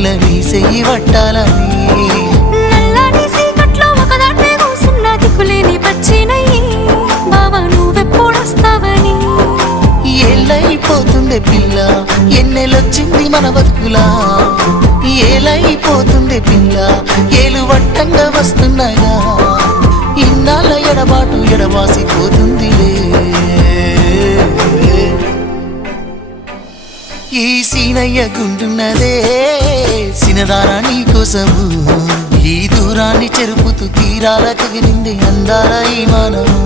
పిల్ల నీ చెయ్యి పట్టాలని నల్లని సీకట్లో ఒకదాన్నే కూసున్న దిక్కులేని పచ్చినయ్యి బావా నువ్వెప్పుడొస్తావని ఏళ్ళైపోతుంది పిల్ల ఎన్నెలొచ్చింది మన బతుకులా ఏలైపోతుంది పిల్ల ఏలు వట్టంగా వస్తున్నాయా ఇన్నాళ్ళ ఎడబాటు ఎడవాసిపోతుందిలే ఈ సీనయ్య గుంటున్నదే సినదారా నీ కోసము ఈ దూరాన్ని చెరుపుతూ తీరాల కగిలింది అందాల ఈ మానవు